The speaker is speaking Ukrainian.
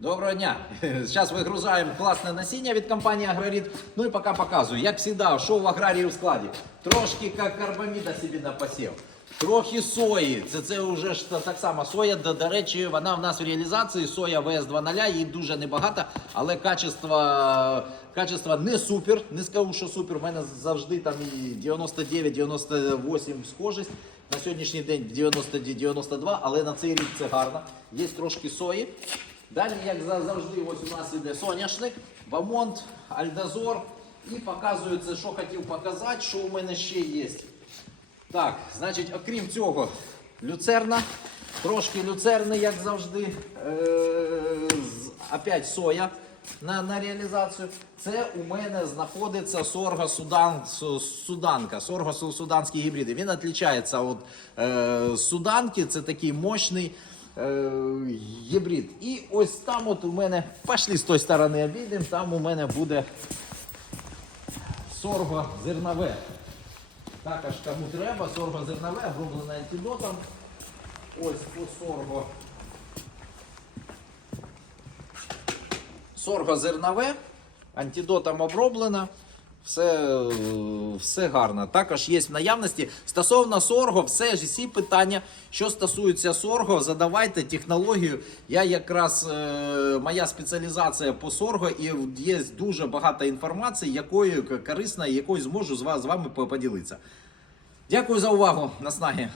Доброго дня! Зараз вигружаємо класне насіння від компанії Агрорід. Ну і поки показую, як завжди, що в аграрії в складі. Трошки карбаміда собі напосів. Трохи сої. Це, це вже ж так само соя. До, до речі, вона в нас в реалізації. Соя ВС 2.0, її дуже небагато, але качество, качество не супер. Не скажу, що супер. У мене завжди там 99-98 схожість. На сьогоднішній день 90-92, але на цей рік це гарно. Є трошки сої. Далі, як завжди, ось у нас іде соняшник, бамонт, альдазор. І показую це, що хотів показати, що у мене ще є. Так, значить, окрім цього, люцерна, трошки люцерни, як завжди. Е, опять соя на, на реалізацію. Це у мене знаходиться сорго судан, суданка, сорго су- суданський гібриди. Він відрізняється від е, суданки, це такий мощний гібрид. І ось там от у мене, пішли з тої сторони обійдемо, там у мене буде сорго зернове. Також кому треба, сорго зернове, оброблене антидотом. Ось по сорго. Сорго зернове, антидотом оброблено. Все, все гарно. Також є в наявності. Стосовно сорго, все ж всі питання, що стосується сорго, задавайте технологію. Я якраз е, моя спеціалізація по сорго, і є дуже багато інформації, якою корисна, якою зможу з вами поділитися. Дякую за увагу. Наснаги.